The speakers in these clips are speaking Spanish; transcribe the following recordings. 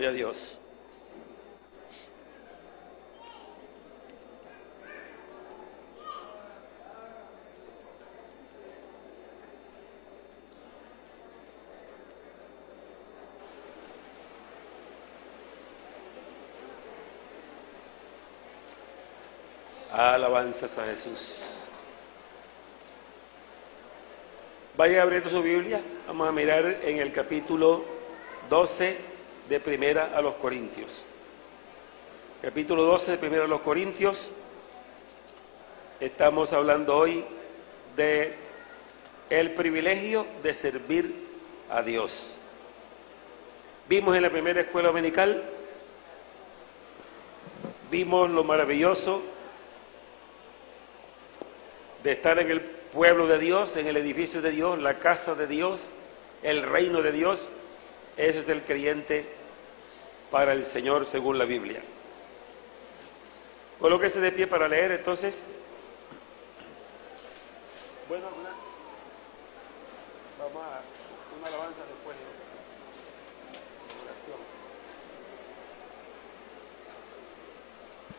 Gloria a Dios. Alabanzas a Jesús. Vaya abriendo su Biblia. Vamos a mirar en el capítulo 12 de Primera a los Corintios. Capítulo 12 de Primera a los Corintios. Estamos hablando hoy de el privilegio de servir a Dios. Vimos en la primera escuela dominical, vimos lo maravilloso de estar en el pueblo de Dios, en el edificio de Dios, la casa de Dios, el reino de Dios. Ese es el creyente para el Señor según la Biblia. Colóquese de pie para leer entonces. Bueno, vamos a una alabanza después de oración.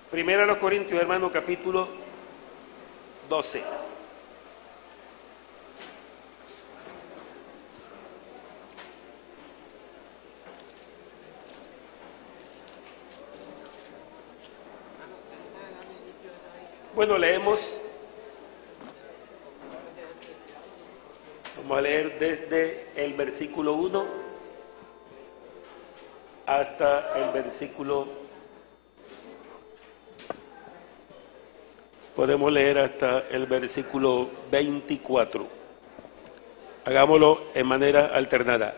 Primera a los Corintios, hermano, capítulo 12. Bueno, leemos. Vamos a leer desde el versículo 1 hasta el versículo. Podemos leer hasta el versículo 24. Hagámoslo en manera alternada.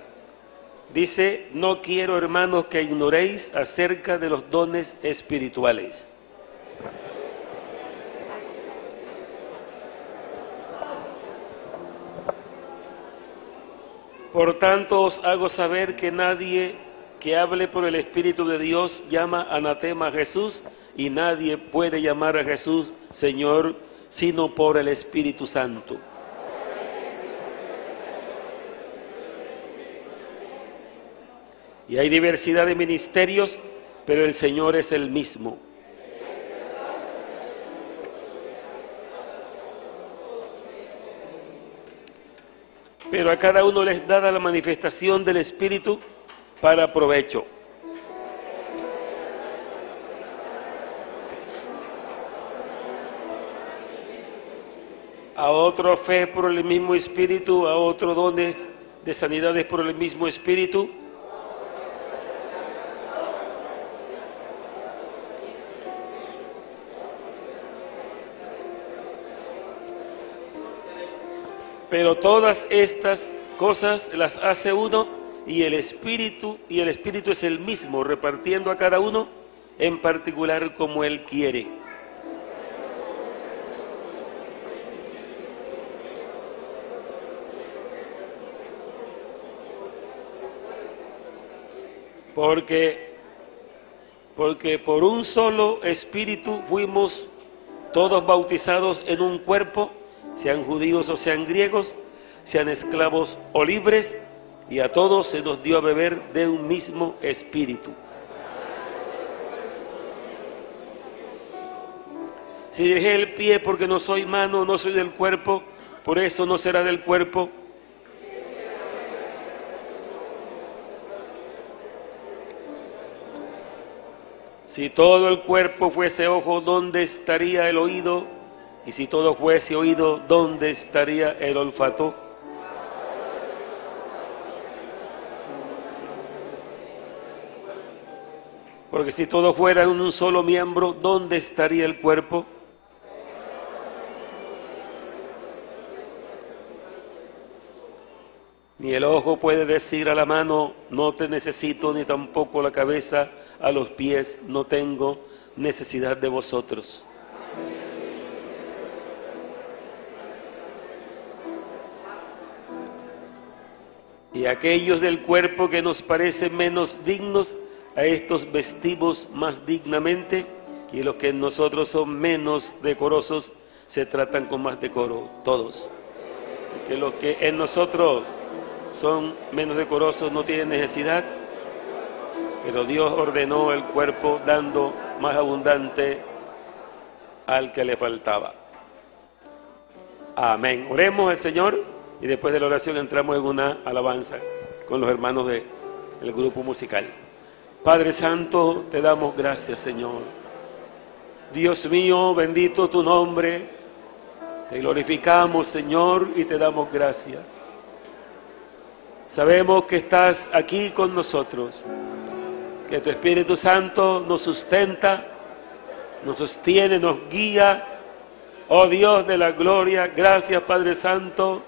Dice: no quiero, hermanos, que ignoréis acerca de los dones espirituales. Por tanto os hago saber que nadie que hable por el Espíritu de Dios llama anatema a Jesús, y nadie puede llamar a Jesús Señor sino por el Espíritu Santo. Y hay diversidad de ministerios, pero el Señor es el mismo. Pero a cada uno les dada la manifestación del Espíritu para provecho. A otro fe por el mismo Espíritu, a otro dones de sanidades por el mismo Espíritu, pero todas estas cosas las hace uno, y el Espíritu es el mismo, repartiendo a cada uno en particular como Él quiere. Porque por un solo Espíritu fuimos todos bautizados en un cuerpo, sean judíos o sean griegos, sean esclavos o libres, y a todos se nos dio a beber de un mismo Espíritu. Si dejé el pie porque no soy mano, no soy del cuerpo, por eso no será del cuerpo. Si todo el cuerpo fuese ojo, ¿dónde estaría el oído? Y si todo fuese oído, ¿dónde estaría el olfato? Porque si todo fuera un solo miembro, ¿dónde estaría el cuerpo? Ni el ojo puede decir a la mano, no te necesito, ni tampoco la cabeza a los pies, no tengo necesidad de vosotros. Y aquellos del cuerpo que nos parecen menos dignos, a estos vestimos más dignamente, y los que en nosotros son menos decorosos se tratan con más decoro, todos. Porque los que en nosotros son menos decorosos no tienen necesidad, pero Dios ordenó el cuerpo dando más abundante al que le faltaba. Amén. Oremos al Señor y después de la oración entramos en una alabanza con los hermanos del grupo musical. Padre Santo, te damos gracias, Señor. Dios mío, bendito tu nombre. Te glorificamos, Señor, y te damos gracias. Sabemos que estás aquí con nosotros, que tu Espíritu Santo nos sustenta, nos sostiene, nos guía. Oh Dios de la gloria, gracias Padre Santo,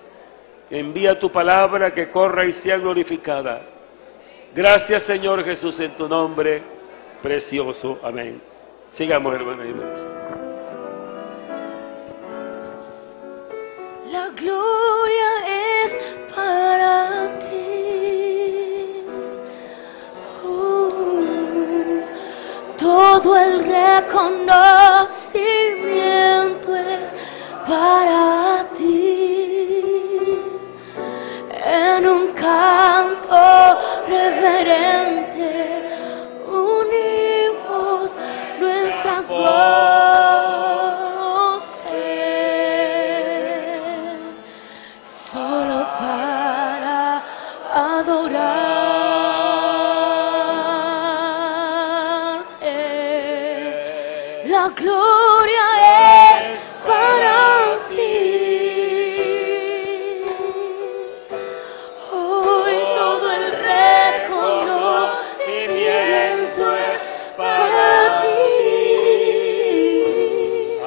envía tu palabra que corra y sea glorificada. Gracias Señor Jesús en tu nombre precioso. Amén. Sigamos, hermanos y hermanos. La gloria es para ti. Todo el reconocimiento es para ti. En un canto reverente unimos nuestras voces solo para adorarte. La gloria es para ti. Hoy todo el reconocimiento es para ti.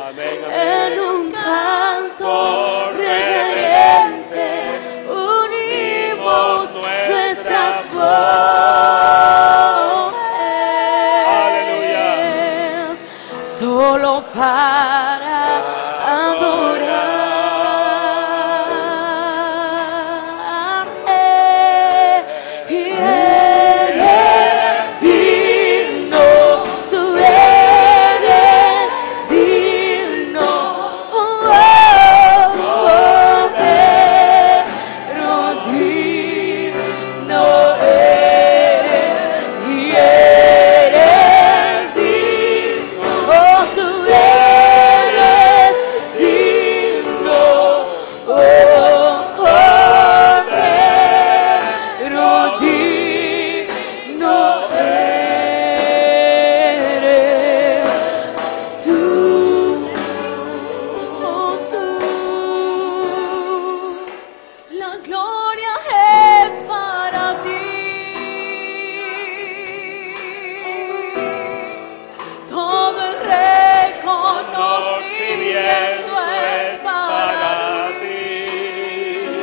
Amén, amén. En un canto reverente unimos nuestras voces solo para adorarte. Y eres digno, tú eres digno, pero digno eres, y eres digno, tú eres digno, pero digno eres tú. La gloria es para ti. Todo el reconocimiento es para ti.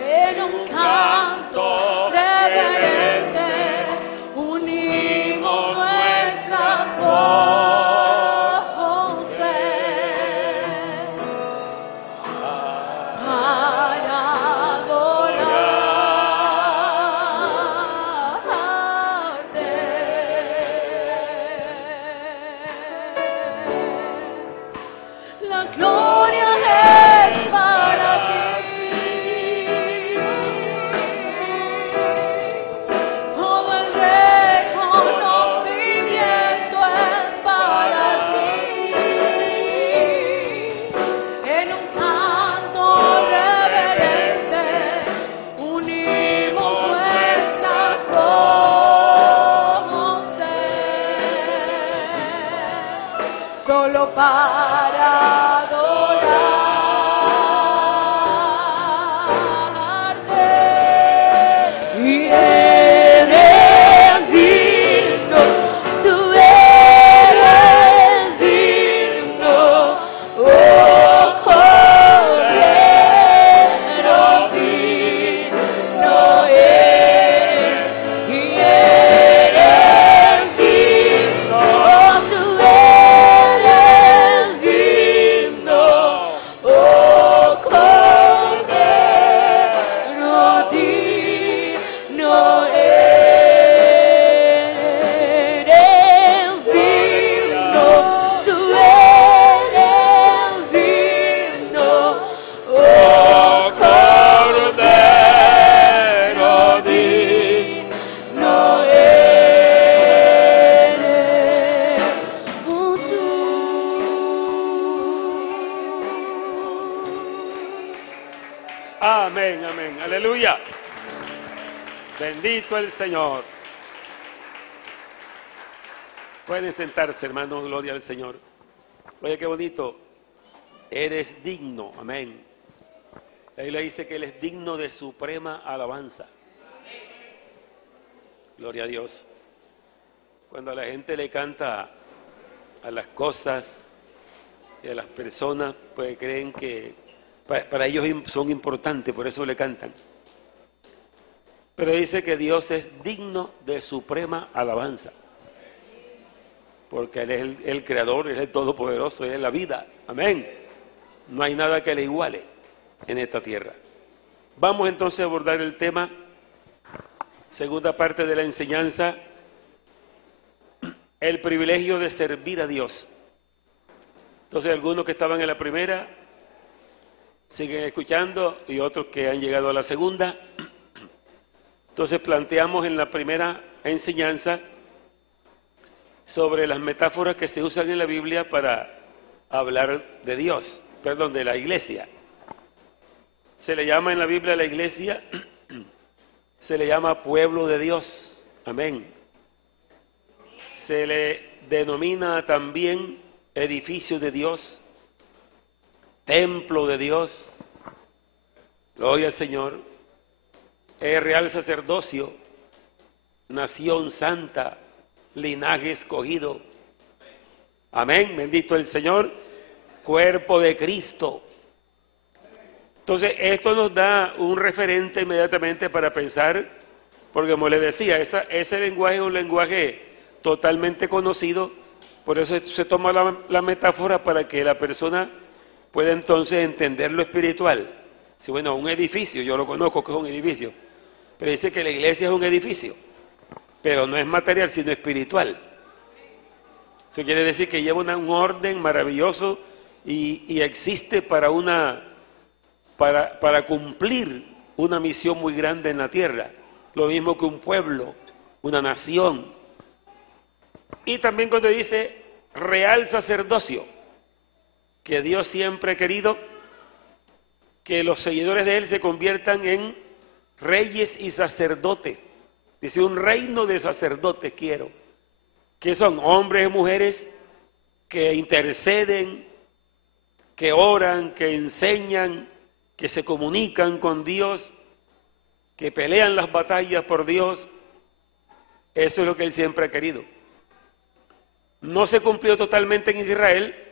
En un canto reverente unimos nuestras voces para adorarte. La gloria es para ti. Todo el reconocimiento es para ti. En un canto reverente unimos nuestras voces solo para adorarte. Y eres digno, tú eres digno, Cordero digno eres, y eres digno, tú eres digno. Aleluya. Bendito el Señor. Pueden sentarse, hermanos, gloria al Señor. Oye, qué bonito. Eres digno, amén. La Biblia dice que Él es digno de suprema alabanza. Gloria a Dios. Cuando a la gente le canta a las cosas y a las personas, pues creen que para ellos son importantes, por eso le cantan. Pero dice que Dios es digno de suprema alabanza. Porque Él es el creador, Él es el todopoderoso, Él es la vida. Amén. No hay nada que le iguale en esta tierra. Vamos entonces a abordar el tema, segunda parte de la enseñanza, el privilegio de servir a Dios. Entonces algunos que estaban en la primera siguen escuchando y otros que han llegado a la segunda. Entonces planteamos en la primera enseñanza sobre las metáforas que se usan en la Biblia para hablar de Dios, perdón, de la iglesia. Se le llama en la Biblia a la iglesia, se le llama pueblo de Dios, amén. Se le denomina también edificio de Dios, templo de Dios, gloria al Señor, es real sacerdocio, nación santa, linaje escogido, amén, bendito el Señor, cuerpo de Cristo. Entonces esto nos da un referente inmediatamente para pensar, porque como les decía, ese lenguaje es un lenguaje totalmente conocido, por eso se toma la metáfora para que la persona pueda entonces entender lo espiritual. Si bueno, un edificio, yo lo conozco que es un edificio, pero dice que la iglesia es un edificio, pero no es material, sino espiritual. Eso quiere decir que lleva un orden maravilloso y existe para cumplir una misión muy grande en la tierra. Lo mismo que un pueblo, una nación. Y también cuando dice real sacerdocio, que Dios siempre ha querido que los seguidores de Él se conviertan en reyes y sacerdotes. Dice, un reino de sacerdotes quiero, que son hombres y mujeres que interceden, que oran, que enseñan, que se comunican con Dios, que pelean las batallas por Dios. Eso es lo que Él siempre ha querido. No se cumplió totalmente en Israel,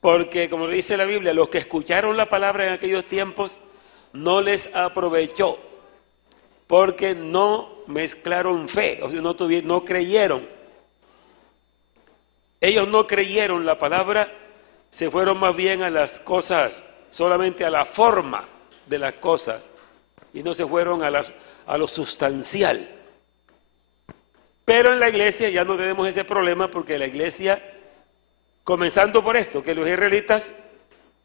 porque como dice la Biblia, los que escucharon la palabra en aquellos tiempos no les aprovechó, porque no mezclaron fe, o sea, no creyeron. Ellos no creyeron la palabra, se fueron más bien a las cosas, solamente a la forma de las cosas, y no se fueron a lo sustancial. Pero en la iglesia ya no tenemos ese problema, porque la iglesia, comenzando por esto, que los israelitas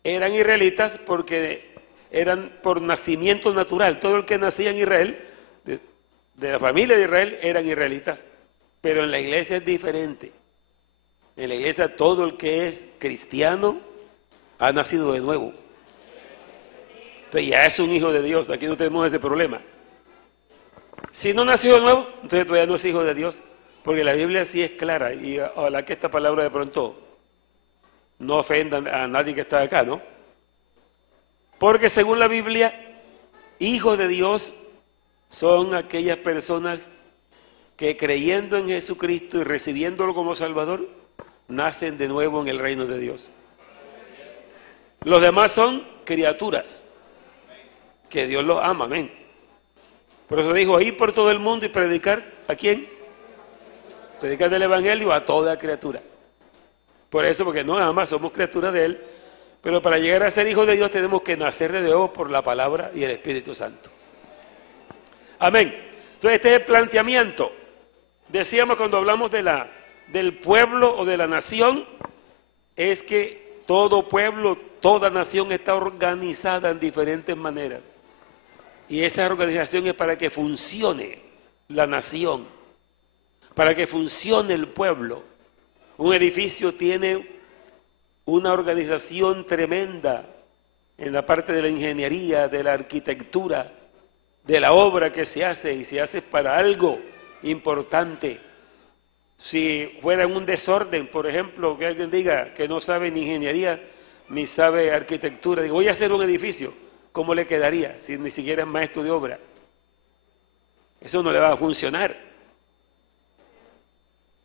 eran israelitas porque eran por nacimiento natural. Todo el que nacía en Israel, de la familia de Israel, eran israelitas. Pero en la iglesia es diferente. En la iglesia todo el que es cristiano ha nacido de nuevo. Entonces ya es un hijo de Dios. Aquí no tenemos ese problema. Si no nació de nuevo, entonces todavía no es hijo de Dios. Porque la Biblia sí es clara. Y ojalá que esta palabra de pronto no ofenda a nadie que está acá, ¿no? Porque según la Biblia, hijos de Dios son aquellas personas que creyendo en Jesucristo y recibiéndolo como Salvador, nacen de nuevo en el reino de Dios. Los demás son criaturas que Dios los ama, amén. Por eso dijo, ir por todo el mundo y predicar, ¿a quién? Predicar el Evangelio a toda criatura. Por eso, porque no nada más somos criaturas de Él, pero para llegar a ser hijos de Dios tenemos que nacer de nuevo por la palabra y el Espíritu Santo. Amén. Entonces este es el planteamiento. Decíamos cuando hablamos del pueblo o de la nación, es que todo pueblo, toda nación está organizada en diferentes maneras. Y esa organización es para que funcione la nación, para que funcione el pueblo. Un edificio tiene una organización tremenda en la parte de la ingeniería, de la arquitectura, de la obra que se hace, y se hace para algo importante. Si fuera un desorden, por ejemplo, que alguien diga que no sabe ni ingeniería ni sabe arquitectura, digo, voy a hacer un edificio, ¿cómo le quedaría si ni siquiera es maestro de obra? Eso no le va a funcionar.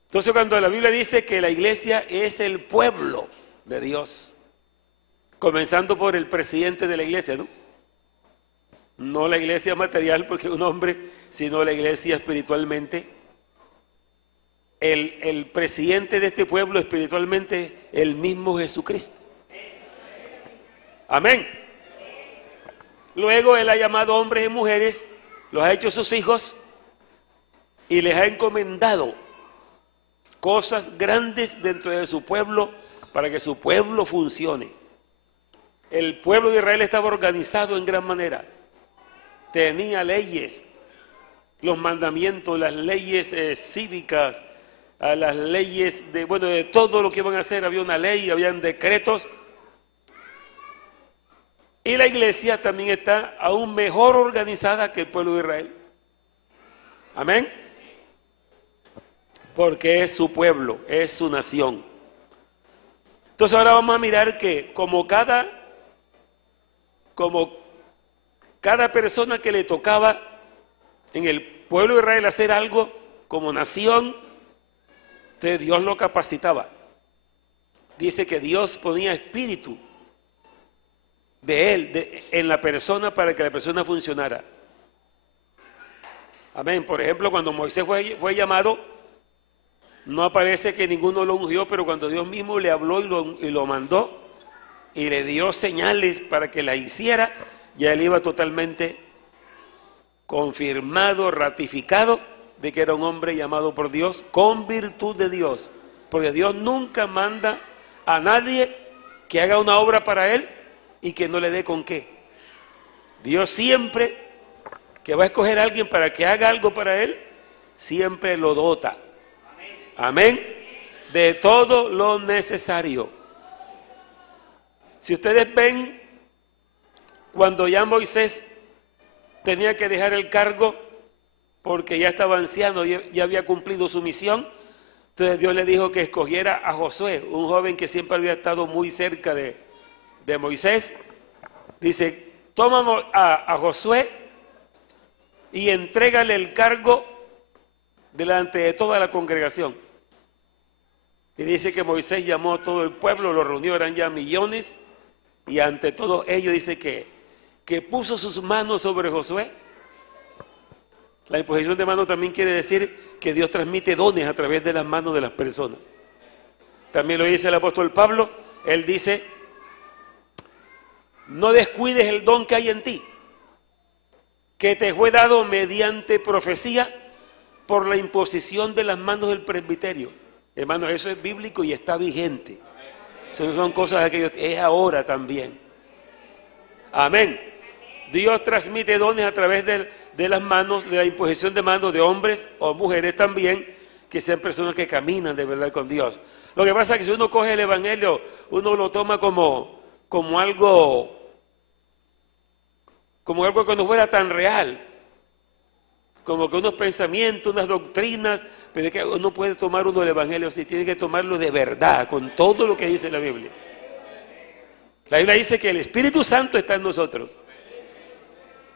Entonces, cuando la Biblia dice que la iglesia es el pueblo de Dios, comenzando por el presidente de la iglesia, ¿no? No la iglesia material, porque es un hombre, sino la iglesia espiritualmente. El presidente de este pueblo espiritualmente, el mismo Jesucristo. Amén. Luego Él ha llamado hombres y mujeres, los ha hecho sus hijos y les ha encomendado cosas grandes dentro de su pueblo para que su pueblo funcione. El pueblo de Israel estaba organizado en gran manera. Tenía leyes, los mandamientos, las leyes cívicas, a las leyes de todo lo que iban a hacer. Había una ley, habían decretos. Y la iglesia también está aún mejor organizada que el pueblo de Israel. Amén. Porque es su pueblo, es su nación. Entonces ahora vamos a mirar que como cada persona que le tocaba en el pueblo de Israel hacer algo como nación, entonces Dios lo capacitaba. Dice que Dios ponía espíritu de Él en la persona para que la persona funcionara. Amén. Por ejemplo, cuando Moisés fue llamado, no aparece que ninguno lo ungió, pero cuando Dios mismo le habló y lo mandó y le dio señales para que la hiciera, ya él iba totalmente confirmado, ratificado de que era un hombre llamado por Dios con virtud de Dios, porque Dios nunca manda a nadie que haga una obra para Él y que no le dé con qué. Dios siempre que va a escoger a alguien para que haga algo para Él, siempre lo dota. Amén. De todo lo necesario. Si ustedes ven, cuando ya Moisés tenía que dejar el cargo porque ya estaba anciano, ya había cumplido su misión, entonces Dios le dijo que escogiera a Josué, un joven que siempre había estado muy cerca de Moisés. Dice, toma a Josué y entrégale el cargo delante de toda la congregación. Y dice que Moisés llamó a todo el pueblo, lo reunió, eran ya millones, y ante todo ello dice que puso sus manos sobre Josué. La imposición de manos también quiere decir que Dios transmite dones a través de las manos de las personas. También lo dice el apóstol Pablo. Él dice, no descuides el don que hay en ti, que te fue dado mediante profecía por la imposición de las manos del presbiterio. Hermanos, eso es bíblico y está vigente. Eso no son cosas de aquellos, es ahora también. Amén. Dios transmite dones a través de las manos, de la imposición de manos de hombres o mujeres también, que sean personas que caminan de verdad con Dios. Lo que pasa es que si uno coge el evangelio, uno lo toma como algo que no fuera tan real, como que unos pensamientos, unas doctrinas, pero es que uno puede tomar uno el evangelio así, tiene que tomarlo de verdad, con todo lo que dice la Biblia. La Biblia dice que el Espíritu Santo está en nosotros.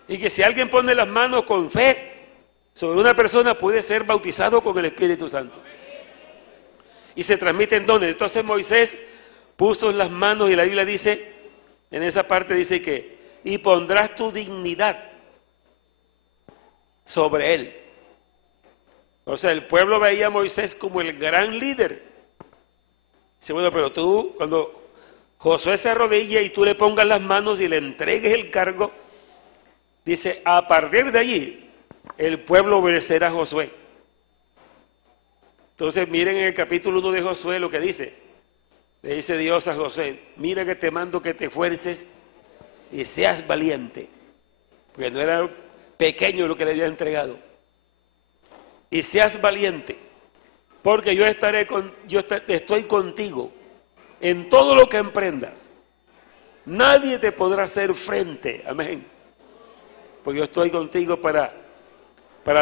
Y que si alguien pone las manos con fe sobre una persona, puede ser bautizado con el Espíritu Santo. Y se transmiten dones. Entonces Moisés puso en las manos, y la Biblia dice, en esa parte dice que, y pondrás tu dignidad sobre él. O sea, el pueblo veía a Moisés como el gran líder. Dice, bueno, pero tú, cuando Josué se arrodilla y tú le pongas las manos y le entregues el cargo, dice, a partir de allí, el pueblo obedecerá a Josué. Entonces, miren en el capítulo 1 de Josué lo que dice. Le dice Dios a Josué, mira que te mando que te esfuerces y seas valiente. Porque no era pequeño lo que le había entregado. Y seas valiente, porque yo estoy contigo en todo lo que emprendas. Nadie te podrá hacer frente. Amén. Porque yo estoy contigo para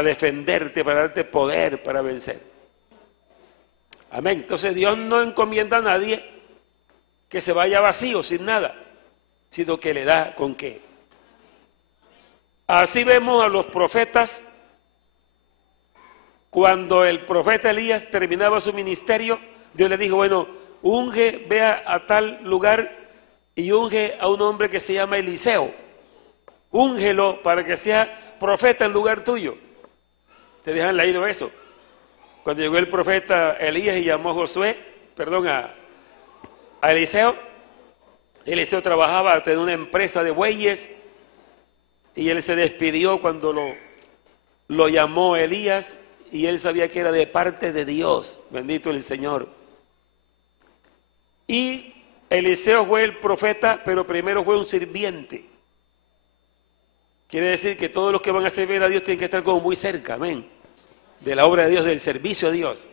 defenderte, para darte poder, para vencer. Amén. Entonces Dios no encomienda a nadie que se vaya vacío, sin nada, sino que le da con qué. Así vemos a los profetas. Cuando el profeta Elías terminaba su ministerio, Dios le dijo, bueno, unge, ve a tal lugar y unge a un hombre que se llama Eliseo. Úngelo para que sea profeta en lugar tuyo. ¿Te dejan leído eso? Cuando llegó el profeta Elías y llamó a Eliseo. Eliseo trabajaba en una empresa de bueyes y él se despidió cuando lo llamó Elías y él sabía que era de parte de Dios. Bendito el Señor. Y Eliseo fue el profeta, pero primero fue un sirviente. Quiere decir que todos los que van a servir a Dios tienen que estar como muy cerca, amén, de la obra de Dios, del servicio a Dios.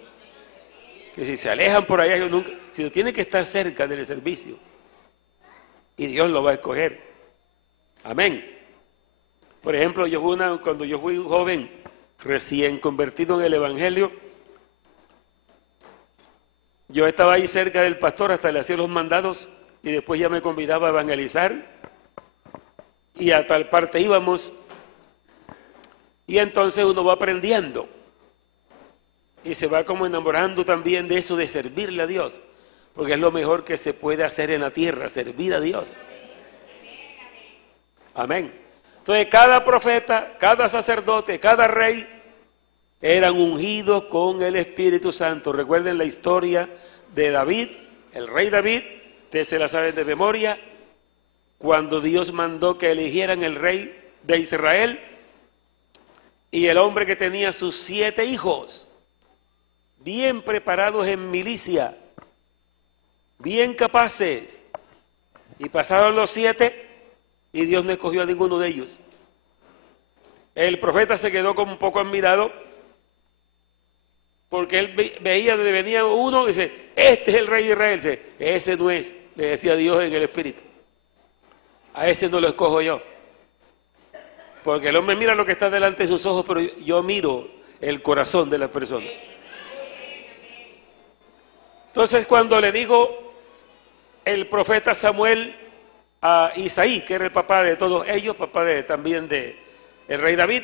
Que si se alejan por allá, sino tienen que estar cerca del servicio. Y Dios lo va a escoger. Amén. Por ejemplo, cuando yo fui un joven recién convertido en el Evangelio, yo estaba ahí cerca del pastor, hasta le hacía los mandados y después ya me convidaba a evangelizar y a tal parte íbamos y entonces uno va aprendiendo y se va como enamorando también de eso de servirle a Dios, porque es lo mejor que se puede hacer en la tierra, servir a Dios. Amén. Entonces cada profeta, cada sacerdote, cada rey eran ungidos con el Espíritu Santo. Recuerden la historia de David, el rey David, ustedes se la saben de memoria, cuando Dios mandó que eligieran el rey de Israel y el hombre que tenía sus 7 hijos, bien preparados en milicia, bien capaces, y pasaron los 7 y Dios no escogió a ninguno de ellos. El profeta se quedó como un poco admirado porque él veía donde venía uno y dice, este es el rey de Israel. Dice, ese no es, le decía Dios en el Espíritu. A ese no lo escojo yo. Porque el hombre mira lo que está delante de sus ojos, pero yo miro el corazón de la persona. Entonces cuando le dijo el profeta Samuel a Isaí, que era el papá de todos ellos, papá también de el rey David,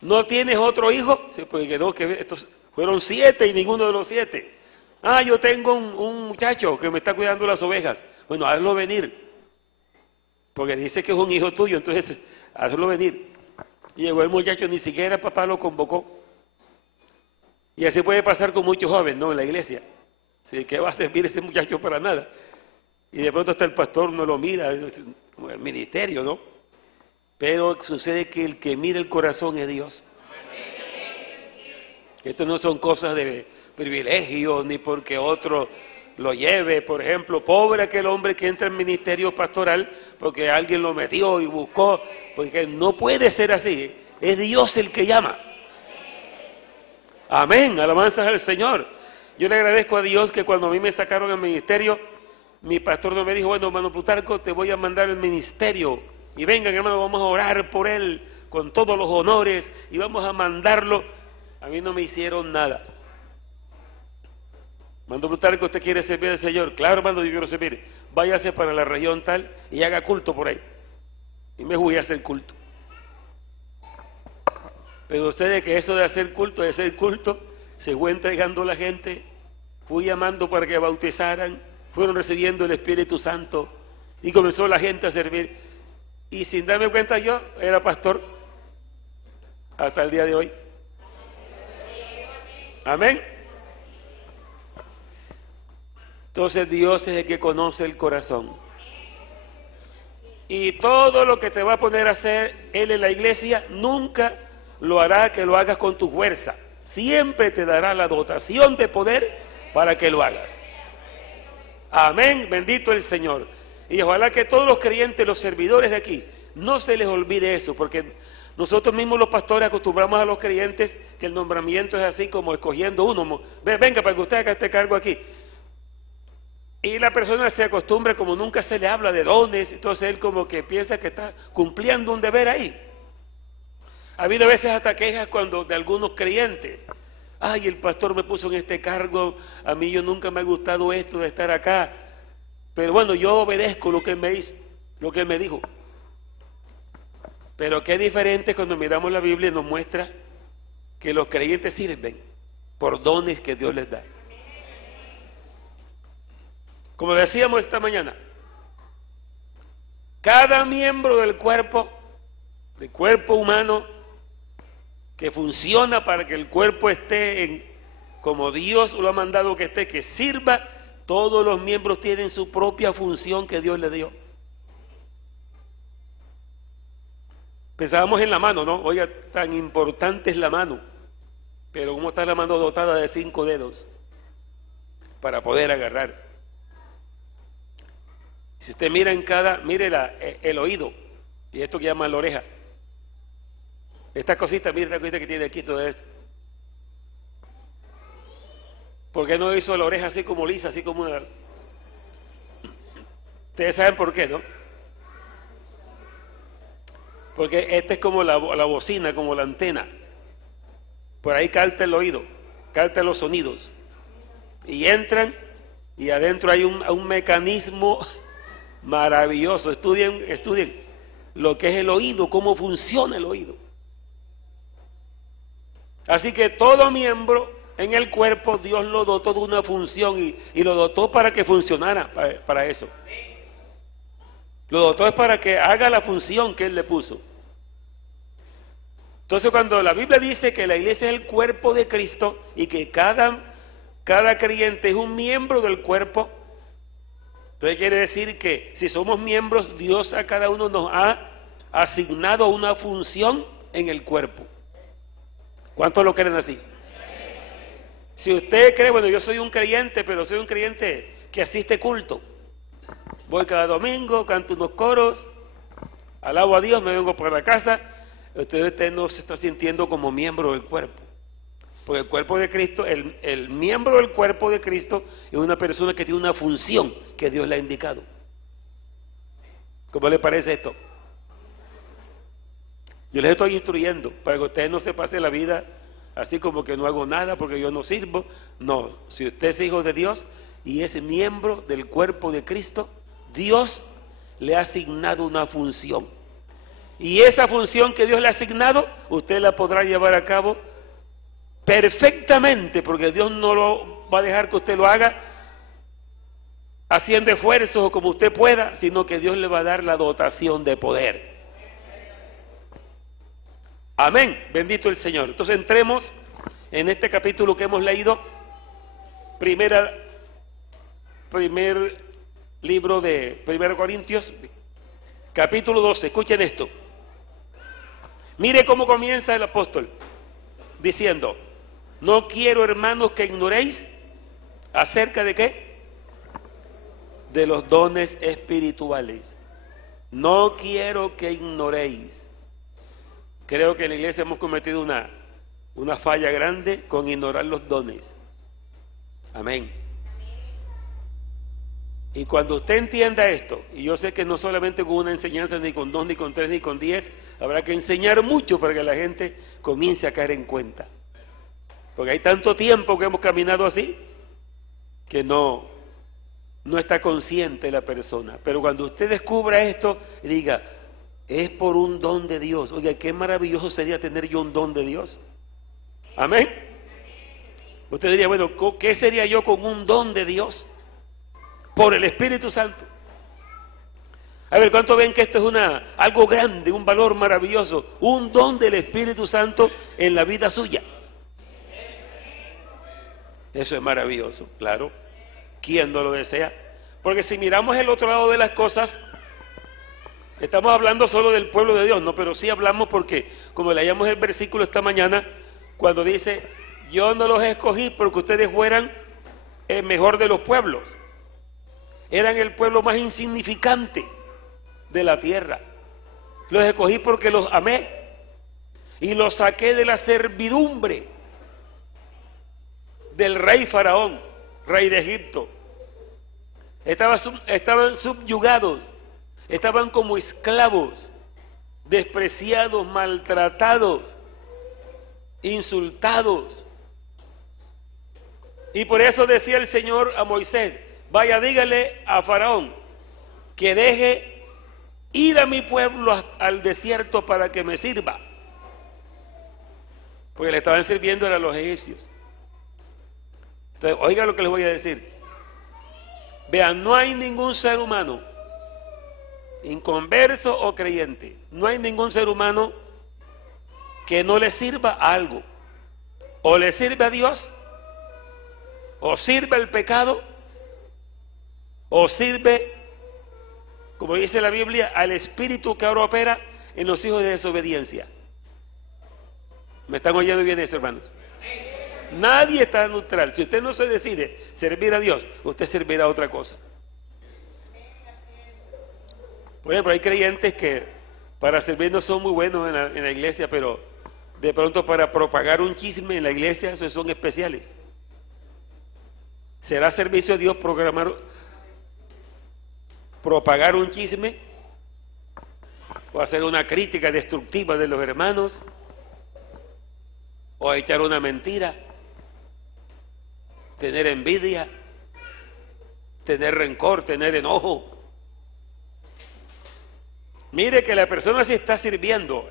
¿no tienes otro hijo? Sí, porque quedó que estos fueron 7 y ninguno de los 7. Ah, yo tengo un muchacho que me está cuidando las ovejas. Bueno, hazlo venir, porque dice que es un hijo tuyo, entonces hazlo venir. Y llegó el muchacho, ni siquiera papá lo convocó. Y así puede pasar con muchos jóvenes, ¿no? En la iglesia. ¿Sí? ¿Qué va a servir ese muchacho para nada? Y de pronto hasta el pastor no lo mira, el ministerio, ¿no? Pero sucede que el que mira el corazón es Dios. Esto no son cosas de privilegio, ni porque otro lo lleve. Por ejemplo, pobre aquel hombre que entra en ministerio pastoral porque alguien lo metió y buscó, porque no puede ser así. Es Dios el que llama. Amén, alabanzas al Señor. Yo le agradezco a Dios que cuando a mí me sacaron al ministerio, mi pastor no me dijo, bueno, hermano Plutarco, te voy a mandar al ministerio y vengan, hermano, vamos a orar por él con todos los honores y vamos a mandarlo. A mí no me hicieron nada. Hermano Plutarco, ¿usted quiere servir al Señor? Claro, hermano, yo quiero servir. Váyase para la región tal y haga culto por ahí. Y me voy a hacer culto. Pero ustedes que eso de hacer culto, se fue entregando a la gente, fui llamando para que bautizaran, fueron recibiendo el Espíritu Santo y comenzó la gente a servir. Y sin darme cuenta yo, era pastor hasta el día de hoy. Amén. Entonces Dios es el que conoce el corazón. Y todo lo que te va a poner a hacer Él en la iglesia, nunca lo hará que lo hagas con tu fuerza. Siempre te dará la dotación de poder para que lo hagas. Amén, bendito el Señor. Y ojalá que todos los creyentes, los servidores de aquí, no se les olvide eso, porque nosotros mismos los pastores acostumbramos a los creyentes que el nombramiento es así como escogiendo uno. Venga para que usted haga este cargo aquí. Y la persona se acostumbra, como nunca se le habla de dones, entonces él como que piensa que está cumpliendo un deber ahí. Ha habido veces hasta quejas cuando de algunos creyentes, ay, el pastor me puso en este cargo, a mí yo nunca me ha gustado esto de estar acá, pero bueno, yo obedezco lo que él me hizo, lo que él me dijo. Pero qué diferente cuando miramos la Biblia y nos muestra que los creyentes sirven por dones que Dios les da. Como decíamos esta mañana, cada miembro del cuerpo humano, que funciona para que el cuerpo esté como Dios lo ha mandado que esté, que sirva, todos los miembros tienen su propia función que Dios le dio. Pensábamos en la mano, ¿no? Oiga, tan importante es la mano, pero ¿cómo está la mano dotada de 5 dedos para poder agarrar? Si usted mira mire el oído, y esto que llama la oreja, esta cosita, mire esta cosita que tiene aquí, todo eso. ¿Por qué no hizo la oreja así como lisa, así como una? Ustedes saben por qué, ¿no? Porque esta es como la bocina, como la antena. Por ahí capta el oído, capta los sonidos. Y entran, y adentro hay un mecanismo maravilloso. Estudien lo que es el oído, cómo funciona el oído. Así que todo miembro en el cuerpo, Dios lo dotó de una función y lo dotó para que funcionara para eso. Lo dotó es para que haga la función que Él le puso. Entonces, cuando la Biblia dice que la iglesia es el cuerpo de Cristo y que cada creyente es un miembro del cuerpo, entonces quiere decir que si somos miembros, Dios a cada uno nos ha asignado una función en el cuerpo. ¿Cuántos lo creen así? Si usted cree, bueno, yo soy un creyente, pero soy un creyente que asiste culto. Voy cada domingo, canto unos coros, alabo a Dios, me vengo para la casa. Usted no se está sintiendo como miembro del cuerpo. Porque el cuerpo de Cristo, el miembro del cuerpo de Cristo es una persona que tiene una función que Dios le ha indicado. ¿Cómo le parece esto? Yo les estoy instruyendo para que ustedes no se pasen la vida así como que no hago nada porque yo no sirvo. No, si usted es hijo de Dios y es miembro del cuerpo de Cristo, Dios le ha asignado una función. Y esa función que Dios le ha asignado, usted la podrá llevar a cabo perfectamente, porque Dios no lo va a dejar que usted lo haga haciendo esfuerzos o como usted pueda, sino que Dios le va a dar la dotación de poder. Amén, bendito el Señor. Entonces entremos en este capítulo que hemos leído, primer libro de 1 Corintios, capítulo 12. Escuchen esto. Mire cómo comienza el apóstol diciendo: no quiero, hermanos, que ignoréis acerca de ¿qué? De los dones espirituales. No quiero que ignoréis. Creo que en la iglesia hemos cometido una falla grande con ignorar los dones. Amén. Y cuando usted entienda esto, y yo sé que no solamente con una enseñanza, ni con 2, ni con 3, ni con 10, habrá que enseñar mucho para que la gente comience a caer en cuenta. Porque hay tanto tiempo que hemos caminado así, que no está consciente la persona. Pero cuando usted descubra esto y diga, es por un don de Dios. Oiga, qué maravilloso sería tener yo un don de Dios. Amén. Usted diría, bueno, ¿qué sería yo con un don de Dios? Por el Espíritu Santo. A ver, ¿cuánto ven que esto es algo grande, un valor maravilloso? Un don del Espíritu Santo en la vida suya. Eso es maravilloso, claro. ¿Quién no lo desea? Porque si miramos el otro lado de las cosas, estamos hablando solo del pueblo de Dios, no, pero sí hablamos porque, como leíamos el versículo esta mañana, cuando dice, yo no los escogí porque ustedes fueran el mejor de los pueblos. Eran el pueblo más insignificante de la tierra. Los escogí porque los amé y los saqué de la servidumbre del rey Faraón, rey de Egipto. estaban subyugados, estaban como esclavos, despreciados, maltratados, insultados. Y por eso decía el Señor a Moisés: vaya, dígale a Faraón que deje ir a mi pueblo al desierto para que me sirva, porque le estaban sirviendo a los egipcios. Entonces, oiga lo que les voy a decir. Vean, no hay ningún ser humano, inconverso o creyente, no hay ningún ser humano que no le sirva a algo. O le sirve a Dios, o sirve al pecado, o sirve, como dice la Biblia, al espíritu que ahora opera en los hijos de desobediencia. ¿Me están oyendo bien eso, hermanos? Nadie está neutral. Si usted no se decide servir a Dios, usted servirá a otra cosa. Por ejemplo, hay creyentes que para servirnos son muy buenos en la iglesia, pero de pronto para propagar un chisme en la iglesia, esos son especiales. ¿Será servicio a Dios propagar un chisme? ¿O hacer una crítica destructiva de los hermanos? ¿O echar una mentira? ¿Tener envidia? ¿Tener rencor? ¿Tener enojo? Mire que la persona si está sirviendo,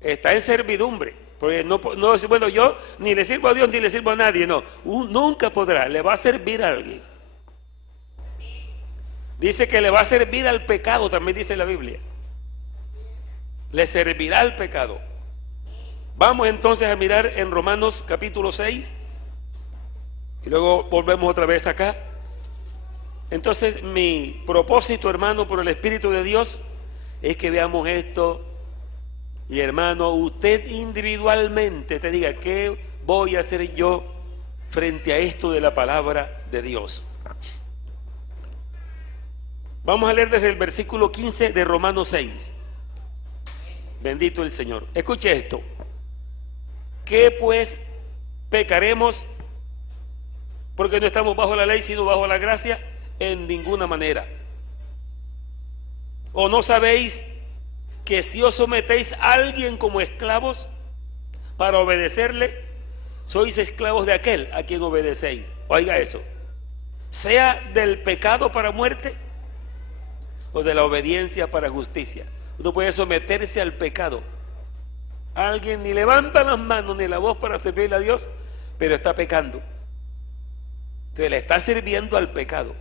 está en servidumbre, porque no es bueno, yo ni le sirvo a Dios ni le sirvo a nadie, no, nunca podrá, le va a servir a alguien. Dice que le va a servir al pecado, también dice la Biblia, le servirá al pecado. Vamos entonces a mirar en Romanos capítulo 6 y luego volvemos otra vez acá. Entonces mi propósito, hermano, por el Espíritu de Dios, es que veamos esto. Y hermano, usted individualmente te diga: ¿qué voy a hacer yo frente a esto de la palabra de Dios? Vamos a leer desde el versículo 15 de Romanos 6. Bendito el Señor. Escuche esto: ¿qué pues pecaremos porque no estamos bajo la ley sino bajo la gracia? En ninguna manera. ¿O no sabéis que si os sometéis a alguien como esclavos para obedecerle, sois esclavos de aquel a quien obedecéis? Oiga eso: sea del pecado para muerte o de la obediencia para justicia. Uno puede someterse al pecado. Alguien ni levanta las manos ni la voz para servirle a Dios, pero está pecando. Entonces le está sirviendo al pecado.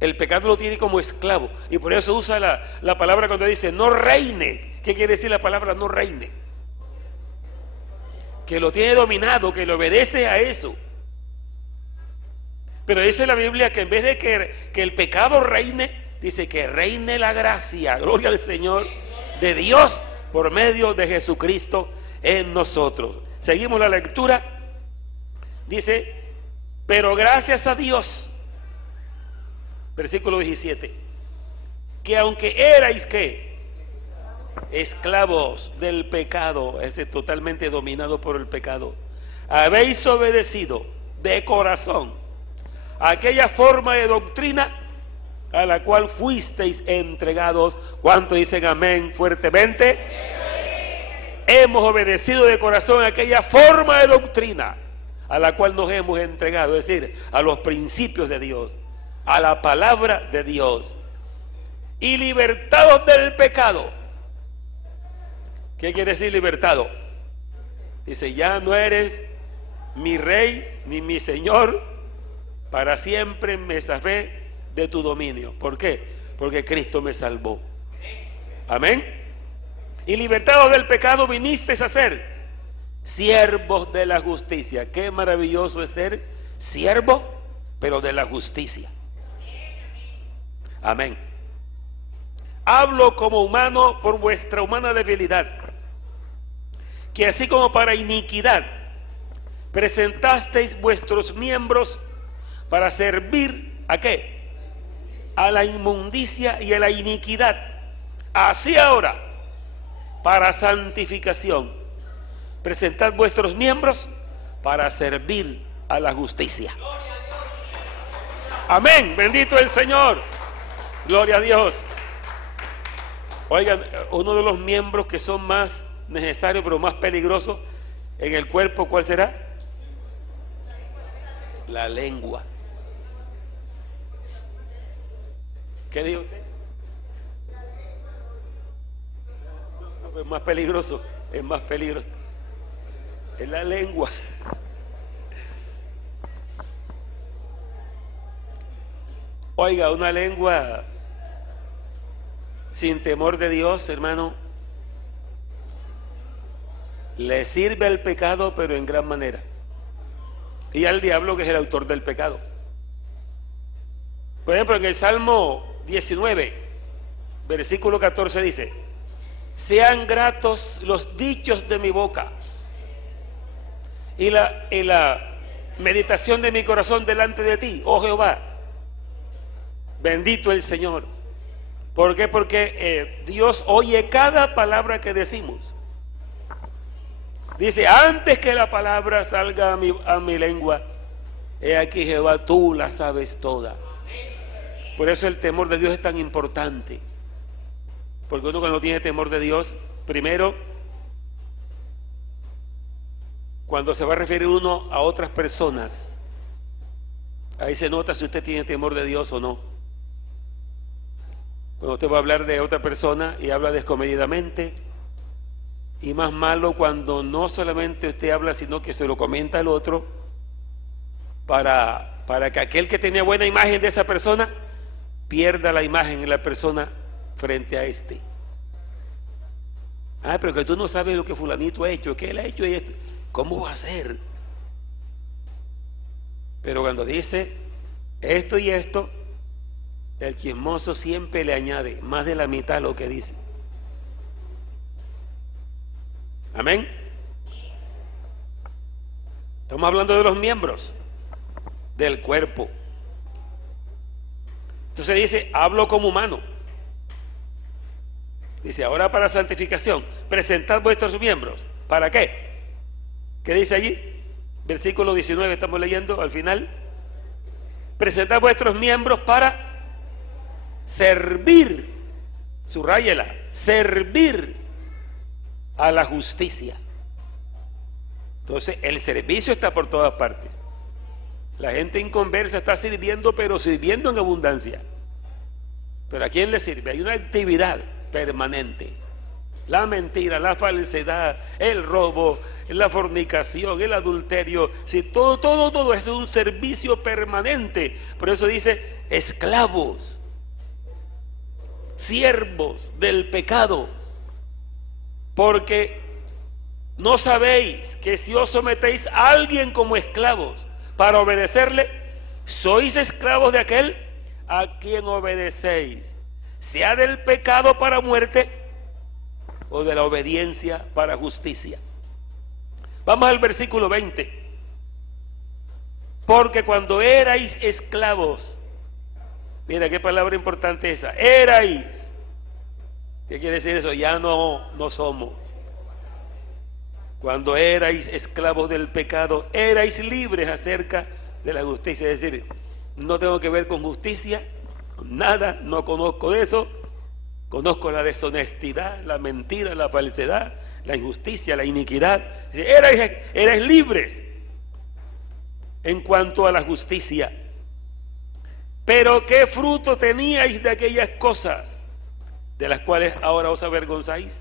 El pecado lo tiene como esclavo, y por eso usa la palabra cuando dice no reine. ¿Qué quiere decir la palabra no reine? Que lo tiene dominado, que le obedece a eso. Pero dice la Biblia que en vez de que el pecado reine, dice que reine la gracia, gloria al Señor, de Dios por medio de Jesucristo en nosotros. Seguimos la lectura. Dice: pero gracias a Dios, versículo 17, que aunque erais ¿qué? Esclavos del pecado, ese totalmente dominado por el pecado, habéis obedecido de corazón aquella forma de doctrina a la cual fuisteis entregados. ¿Cuántos dicen amén fuertemente? Hemos obedecido de corazón aquella forma de doctrina a la cual nos hemos entregado, es decir, a los principios de Dios, a la palabra de Dios, y libertados del pecado. ¿Qué quiere decir libertado? Dice: ya no eres mi rey ni mi señor, para siempre me zafé de tu dominio. ¿Por qué? Porque Cristo me salvó. Amén. Y libertados del pecado vinisteis a ser siervos de la justicia. Qué maravilloso es ser siervo, pero de la justicia. Amén. Hablo como humano por vuestra humana debilidad, que así como para iniquidad presentasteis vuestros miembros para servir ¿a qué? A la inmundicia y a la iniquidad, así ahora para santificación presentad vuestros miembros para servir a la justicia. Amén, bendito el Señor. Gloria a Dios. Oigan, uno de los miembros que son más necesarios pero más peligrosos en el cuerpo, ¿cuál será? La lengua. ¿Qué dijo usted? No, es más peligroso, es más peligroso. Es la lengua. Oiga, una lengua sin temor de Dios, hermano, le sirve al pecado, pero en gran manera. Y al diablo, que es el autor del pecado. Por ejemplo, en el Salmo 19, versículo 14 dice: sean gratos los dichos de mi boca y la meditación de mi corazón delante de ti, oh Jehová. Bendito el Señor. ¿Por qué? Porque Dios oye cada palabra que decimos. Dice: antes que la palabra salga a mi lengua, he aquí, Jehová, tú la sabes toda. Por eso el temor de Dios es tan importante. Porque uno, cuando tiene temor de Dios, primero, cuando se va a referir uno a otras personas, ahí se nota si usted tiene temor de Dios o no. Cuando usted va a hablar de otra persona y habla descomedidamente, y más malo cuando no solamente usted habla, sino que se lo comenta al otro, para que aquel que tenía buena imagen de esa persona pierda la imagen de la persona frente a este. Ah, pero que tú no sabes lo que fulanito ha hecho, que él ha hecho y esto. ¿Cómo va a ser? Pero cuando dice esto y esto, el chismoso siempre le añade más de la mitad a lo que dice. Amén. Estamos hablando de los miembros del cuerpo. Entonces dice: hablo como humano. Dice: ahora para santificación, presentad vuestros miembros. ¿Para qué? ¿Qué dice allí? Versículo 19 estamos leyendo al final. Presentad vuestros miembros para servir, subrayela, servir a la justicia. Entonces el servicio está por todas partes. La gente inconversa está sirviendo, pero sirviendo en abundancia. ¿Pero a quién le sirve? Hay una actividad permanente. La mentira, la falsedad, el robo, la fornicación, el adulterio, sí, todo es un servicio permanente. Por eso dice: esclavos, siervos del pecado, porque no sabéis que si os sometéis a alguien como esclavos para obedecerle, sois esclavos de aquel a quien obedecéis, sea del pecado para muerte o de la obediencia para justicia. Vamos al versículo 20. Porque cuando erais esclavos, mira qué palabra importante esa, erais. ¿Qué quiere decir eso? Ya no somos. Cuando erais esclavos del pecado, erais libres acerca de la justicia. Es decir, no tengo que ver con justicia, nada, no conozco de eso. Conozco la deshonestidad, la mentira, la falsedad, la injusticia, la iniquidad. Erais libres en cuanto a la justicia. Pero ¿qué fruto teníais de aquellas cosas de las cuales ahora os avergonzáis?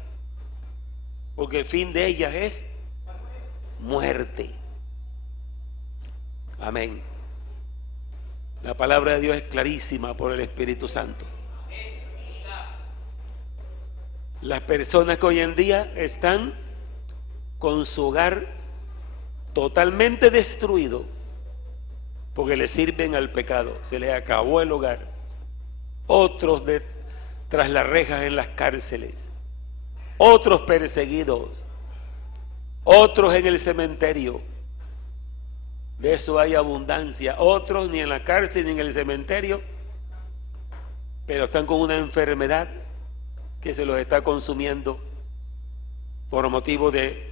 Porque el fin de ellas es muerte. Amén. La palabra de Dios es clarísima por el Espíritu Santo. Las personas que hoy en día están con su hogar totalmente destruido porque le sirven al pecado, se les acabó el hogar. Otros tras las rejas en las cárceles, otros perseguidos, otros en el cementerio. De eso hay abundancia. Otros ni en la cárcel ni en el cementerio, pero están con una enfermedad que se los está consumiendo por motivo de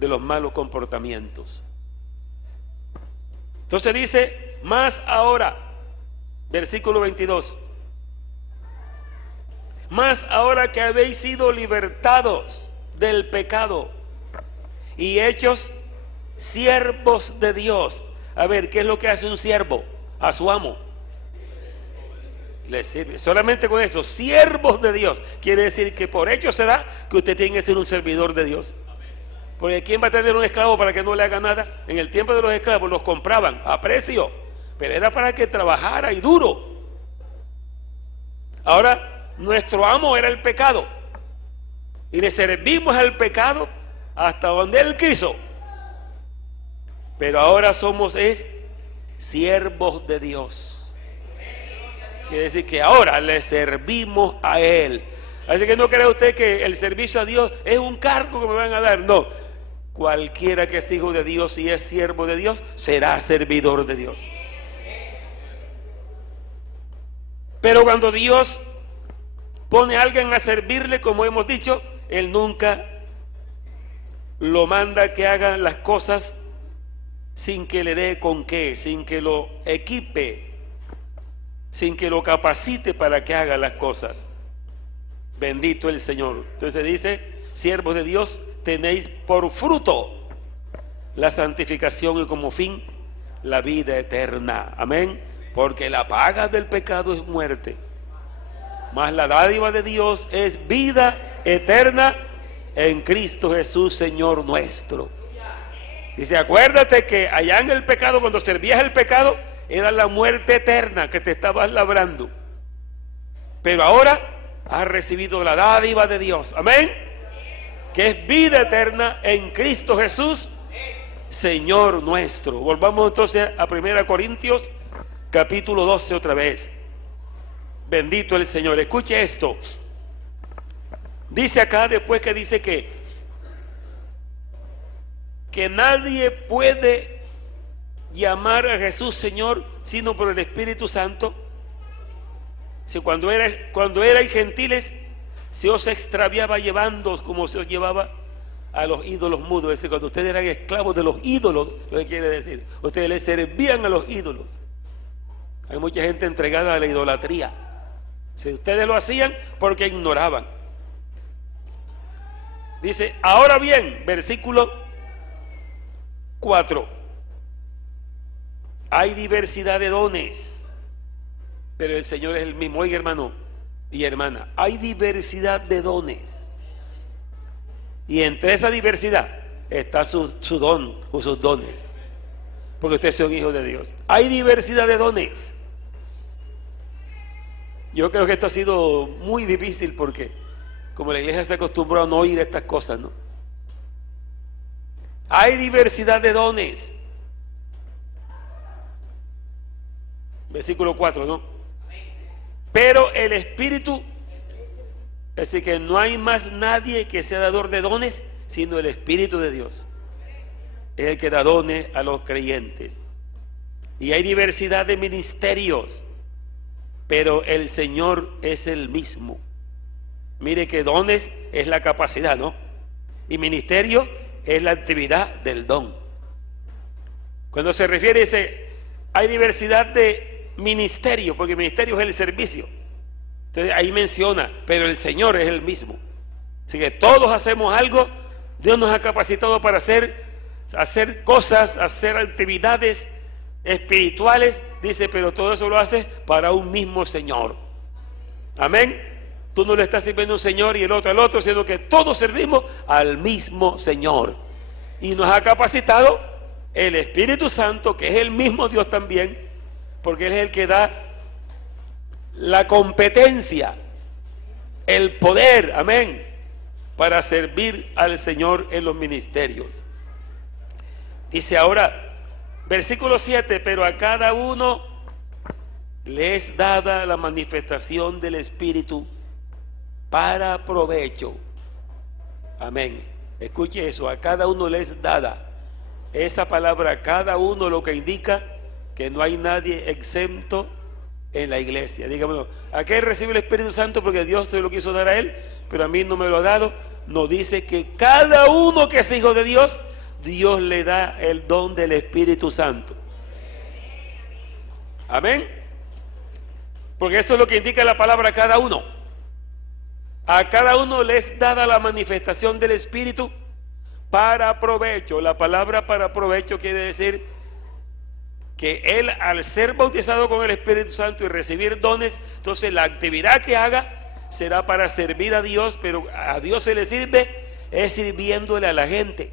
los malos comportamientos. Entonces dice: más ahora, Versículo 22. Mas ahora que habéis sido libertados del pecado y hechos siervos de Dios. A ver, ¿qué es lo que hace un siervo? A su amo le sirve. Solamente con eso, siervos de Dios. Quiere decir que por hecho se da que usted tiene que ser un servidor de Dios. Porque ¿quién va a tener un esclavo para que no le haga nada? En el tiempo de los esclavos los compraban a precio, pero era para que trabajara y duro. Ahora, nuestro amo era el pecado y le servimos al pecado hasta donde él quiso. Pero ahora somos siervos de Dios. Quiere decir que ahora le servimos a Él. Así que no crea usted que el servicio a Dios es un cargo que me van a dar. No, cualquiera que es hijo de Dios y es siervo de Dios será servidor de Dios. Pero cuando Dios pone a alguien a servirle, como hemos dicho, Él nunca lo manda que haga las cosas sin que le dé con qué, sin que lo equipe, sin que lo capacite para que haga las cosas. Bendito el Señor. Entonces dice, siervos de Dios, tenéis por fruto la santificación y como fin la vida eterna. Amén. Porque la paga del pecado es muerte, mas la dádiva de Dios es vida eterna en Cristo Jesús, Señor nuestro. Dice, acuérdate que allá en el pecado, cuando servías el pecado, era la muerte eterna que te estabas labrando. Pero ahora has recibido la dádiva de Dios. Amén. Que es vida eterna en Cristo Jesús, Señor nuestro. Volvamos entonces a 1 Corintios capítulo 12 otra vez. Bendito el Señor. Escuche esto. Dice acá, después que dice que nadie puede llamar a Jesús Señor sino por el Espíritu Santo. Si cuando erais gentiles se os extraviaba llevándoos como se os llevaba a los ídolos mudos. Es decir, cuando ustedes eran esclavos de los ídolos, lo que quiere decir, ustedes les servían a los ídolos. Hay mucha gente entregada a la idolatría. Si ustedes lo hacían porque ignoraban. Dice, ahora bien, versículo 4. Hay diversidad de dones, pero el Señor es el mismo. Oiga, hermano y hermana, hay diversidad de dones. Y entre esa diversidad está su don o sus dones. Porque ustedes son hijos de Dios. Hay diversidad de dones. Yo creo que esto ha sido muy difícil porque como la iglesia se acostumbró a no oír estas cosas, ¿no? Hay diversidad de dones. Versículo 4, ¿no? Pero el Espíritu, es decir, que no hay más nadie que sea dador de dones, sino el Espíritu de Dios. Es el que da dones a los creyentes. Y hay diversidad de ministerios, pero el Señor es el mismo. Mire que dones es la capacidad, ¿no? Y ministerio es la actividad del don. Cuando se refiere, dice, hay diversidad de ministerio, porque ministerio es el servicio. Entonces ahí menciona, pero el Señor es el mismo. Así que todos hacemos algo, Dios nos ha capacitado para hacer cosas, hacer actividades espirituales, dice, pero todo eso lo haces para un mismo Señor. Amén. Tú no le estás sirviendo a un Señor y el otro al otro, sino que todos servimos al mismo Señor. Y nos ha capacitado el Espíritu Santo, que es el mismo Dios también, porque Él es el que da la competencia, el poder, amén, para servir al Señor en los ministerios. Dice ahora, versículo 7, pero a cada uno le es dada la manifestación del Espíritu para provecho. Amén. Escuche eso, a cada uno le es dada. Esa palabra cada uno lo que indica que no hay nadie exento en la iglesia. Dígame, ¿a qué recibe el Espíritu Santo? Porque Dios se lo quiso dar a él, pero a mí no me lo ha dado. Nos dice que cada uno que es hijo de Dios, Dios le da el don del Espíritu Santo. Amén. Porque eso es lo que indica la palabra a cada uno. A cada uno le es dada la manifestación del Espíritu para provecho. La palabra para provecho quiere decir que él, al ser bautizado con el Espíritu Santo y recibir dones, entonces la actividad que haga será para servir a Dios, pero a Dios se le sirve es sirviéndole a la gente.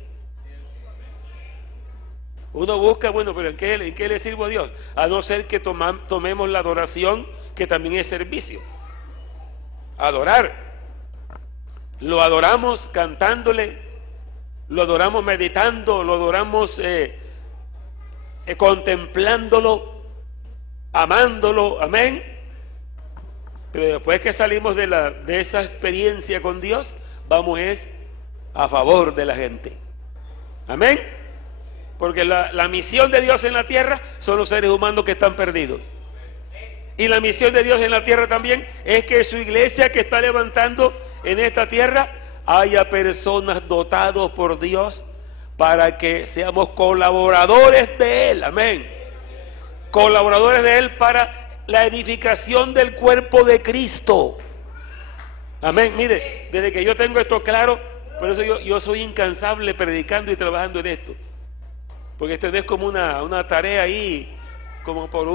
Uno busca, bueno, pero ¿en qué le sirvo a Dios? A no ser que tomemos la adoración, que también es servicio. Adorar. Lo adoramos cantándole, lo adoramos meditando, lo adoramos contemplándolo, amándolo, amén. Pero después que salimos de esa experiencia con Dios, vamos a favor de la gente, amén. Porque la misión de Dios en la tierra son los seres humanos que están perdidos. Y la misión de Dios en la tierra también es que su iglesia que está levantando en esta tierra haya personas dotados por Dios para que seamos colaboradores de Él, amén. Colaboradores de Él para la edificación del cuerpo de Cristo, amén. Mire, desde que yo tengo esto claro, por eso yo soy incansable predicando y trabajando en esto, porque esto no es como una tarea ahí, como por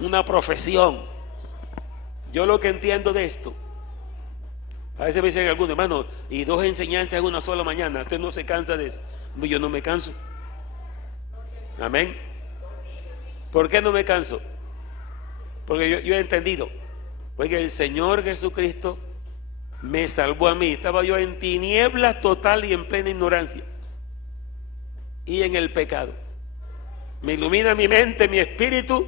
una profesión. Yo lo que entiendo de esto, a veces me dicen algunos, hermano, y 2 enseñanzas en una sola mañana, usted no se cansa de eso. Yo no me canso, amén. ¿Por qué no me canso? Porque yo he entendido, oiga, el Señor Jesucristo me salvó a mí. Estaba yo en tinieblas total y en plena ignorancia y en el pecado. Me ilumina mi mente, mi espíritu,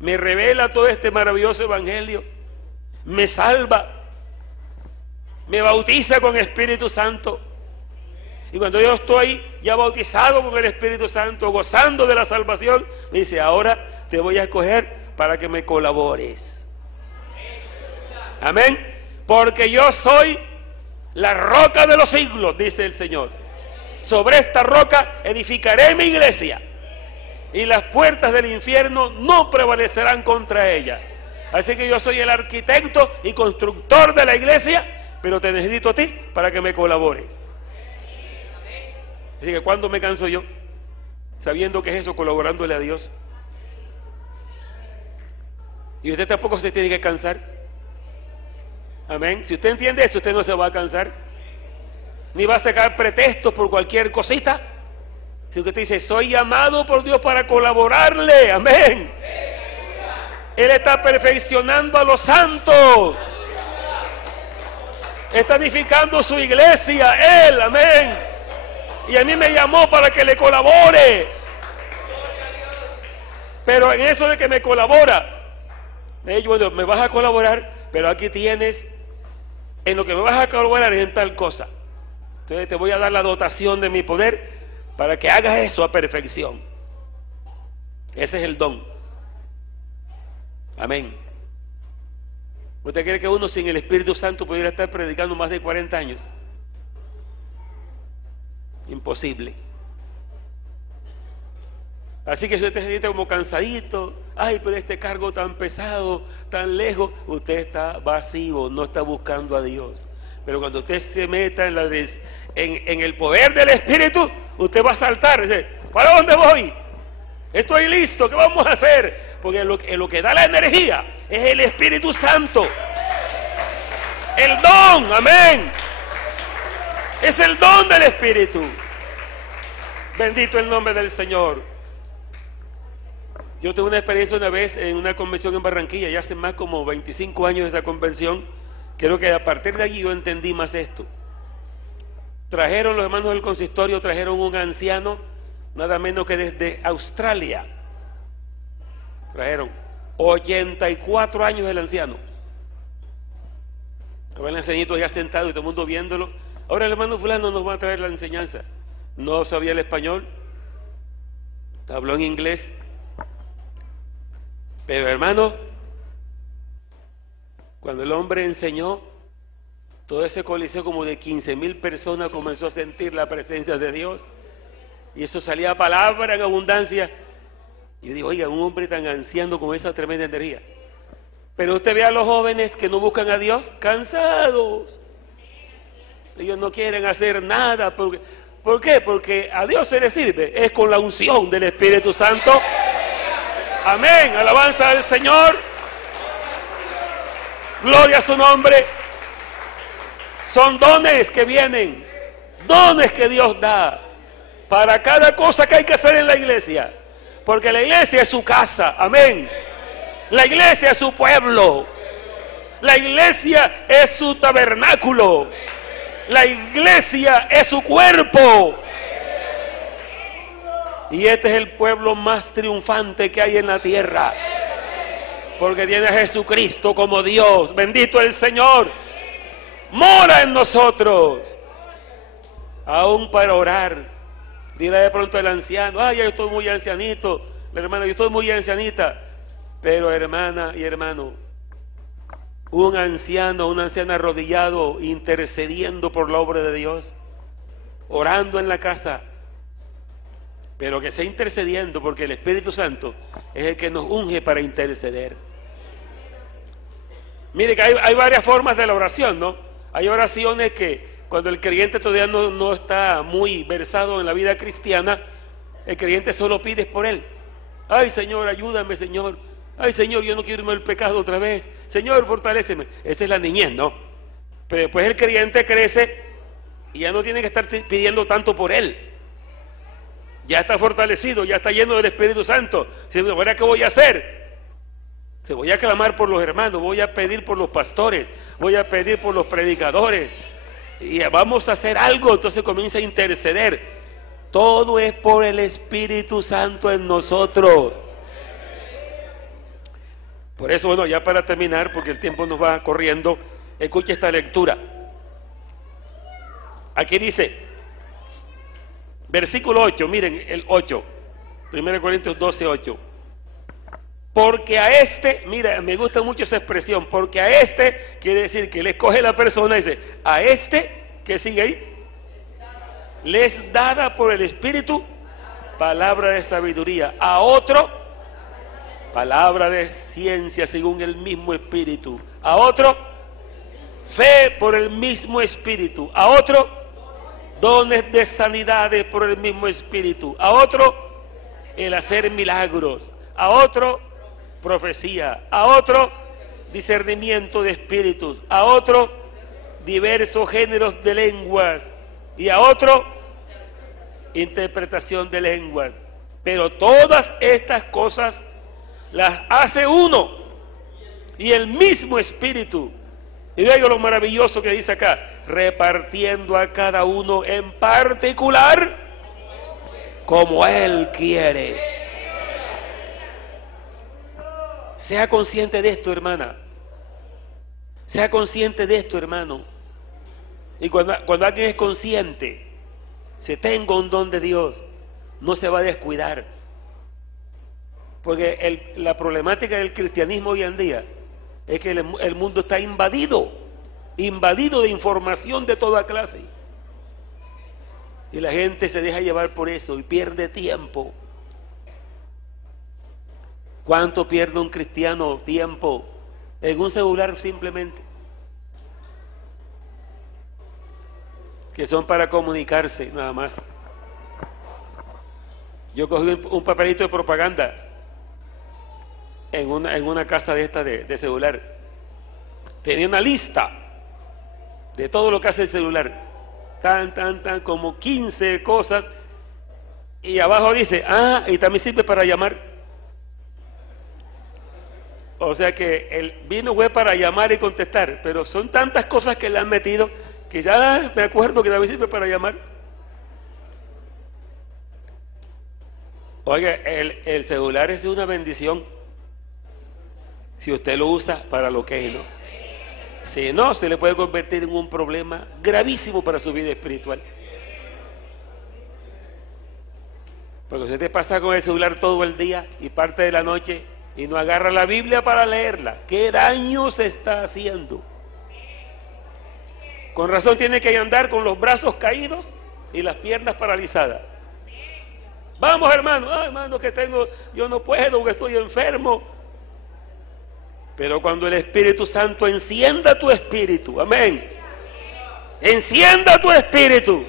me revela todo este maravilloso evangelio, me salva, me bautiza con Espíritu Santo. Y cuando yo estoy ya bautizado con el Espíritu Santo, gozando de la salvación, me dice, ahora te voy a escoger para que me colabores, amén. Porque yo soy la roca de los siglos, dice el Señor. Sobre esta roca edificaré mi iglesia, y las puertas del infierno no prevalecerán contra ella. Así que yo soy el arquitecto y constructor de la iglesia, pero te necesito a ti para que me colabores. Así que ¿cuándo me canso yo? Sabiendo que es eso, colaborándole a Dios. Y usted tampoco se tiene que cansar, amén. Si usted entiende esto, usted no se va a cansar, ni va a sacar pretextos por cualquier cosita. Si usted dice, soy llamado por Dios para colaborarle, amén. Él está perfeccionando a los santos, está edificando su iglesia, Él, amén. Y a mí me llamó para que le colabore. Pero en eso de que me colabora, bueno, me vas a colaborar, pero aquí tienes, en lo que me vas a colaborar es en tal cosa. Entonces te voy a dar la dotación de mi poder para que hagas eso a perfección. Ese es el don, amén. ¿Usted cree que uno sin el Espíritu Santo pudiera estar predicando más de 40 años? Imposible. Así que si usted se siente como cansadito, ay, pero este cargo tan pesado, tan lejos, usted está vacío, no está buscando a Dios. Pero cuando usted se meta en el poder del Espíritu, usted va a saltar, dice, ¿para dónde voy? Estoy listo, ¿qué vamos a hacer? Porque lo que da la energía es el Espíritu Santo, el don, amén. Es el don del Espíritu. Bendito el nombre del Señor. Yo tuve una experiencia una vez en una convención en Barranquilla, ya hace más como 25 años de esa convención. Creo que a partir de allí yo entendí más esto. Trajeron los hermanos del consistorio, trajeron un anciano, nada menos que desde Australia. Trajeron 84 años el anciano. Estaba el ancianito ya sentado y todo el mundo viéndolo. Ahora el hermano fulano nos va a traer la enseñanza. No sabía el español, habló en inglés. Pero hermano, cuando el hombre enseñó, todo ese coliseo como de 15,000 personas comenzó a sentir la presencia de Dios. Y eso salía palabra en abundancia. Y yo digo, oiga, un hombre tan anciano con esa tremenda energía. Pero usted ve a los jóvenes que no buscan a Dios cansados. Ellos no quieren hacer nada. ¿Por qué? Porque a Dios se le sirve. Es con la unción del Espíritu Santo. Amén. Alabanza al Señor. Gloria a su nombre. Son dones que vienen. Dones que Dios da. Para cada cosa que hay que hacer en la iglesia. Porque la iglesia es su casa. Amén. La iglesia es su pueblo. La iglesia es su tabernáculo. La iglesia es su cuerpo. Y este es el pueblo más triunfante que hay en la tierra. Porque tiene a Jesucristo como Dios. Bendito el Señor. Mora en nosotros. Aún para orar. Dirá de pronto el anciano: ay, yo estoy muy ancianito. La hermana: yo estoy muy ancianita. Pero hermana y hermano, un anciano, una anciana arrodillado, intercediendo por la obra de Dios, orando en la casa, pero que sea intercediendo, porque el Espíritu Santo es el que nos unge para interceder. Mire que hay varias formas de la oración, ¿no? Hay oraciones que cuando el creyente todavía no está muy versado en la vida cristiana, el creyente solo pide por él. Ay, Señor, ayúdame, Señor. Ay, Señor, yo no quiero irme al pecado otra vez. Señor, fortaléceme. Esa es la niñez, ¿no? Pero después el creyente crece y ya no tiene que estar pidiendo tanto por él. Ya está fortalecido, ya está lleno del Espíritu Santo. ¿Ahora qué voy a hacer? Voy a clamar por los hermanos, voy a pedir por los pastores, voy a pedir por los predicadores. Y vamos a hacer algo. Entonces comienza a interceder. Todo es por el Espíritu Santo en nosotros. Por eso, bueno, ya para terminar, porque el tiempo nos va corriendo, escuche esta lectura. Aquí dice, versículo 8, miren el 8, 1 Corintios 12, 8. Porque a este, mira, me gusta mucho esa expresión, porque a este, quiere decir que le escoge la persona, dice, a este, ¿qué sigue ahí? Les dada por el Espíritu palabra de sabiduría, a otro palabra de ciencia según el mismo Espíritu, a otro fe por el mismo Espíritu, a otro dones de sanidades por el mismo Espíritu, a otro el hacer milagros, a otro profecía, a otro discernimiento de espíritus, a otro diversos géneros de lenguas y a otro interpretación de lenguas. Pero todas estas cosas las hace uno y el mismo Espíritu. Y luego lo maravilloso que dice acá, repartiendo a cada uno en particular como Él quiere. Sea consciente de esto, hermana. Sea consciente de esto, hermano. Y cuando alguien es consciente, si tengo un don de Dios, no se va a descuidar. Porque la problemática del cristianismo hoy en día es que el mundo está invadido de información de toda clase. Y la gente se deja llevar por eso y pierde tiempo. ¿Cuánto pierde un cristiano tiempo en un celular simplemente? Que son para comunicarse nada más. Yo cogí un papelito de propaganda en una casa de esta de celular. Tenía una lista de todo lo que hace el celular. Como 15 cosas. Y abajo dice, y también sirve para llamar. O sea que el vino fue para llamar y contestar, pero son tantas cosas que le han metido que ya me acuerdo que también sirve para llamar. Oiga, el celular es una bendición si usted lo usa para lo que es, ¿no? Si no, se le puede convertir en un problema gravísimo para su vida espiritual. Porque usted te pasa con el celular todo el día y parte de la noche y no agarra la Biblia para leerla. ¿Qué daño se está haciendo? Con razón tiene que andar con los brazos caídos y las piernas paralizadas. Vamos, hermano. Hermano, que yo no puedo, que estoy enfermo. Pero cuando el Espíritu Santo encienda tu espíritu, amén, encienda tu espíritu,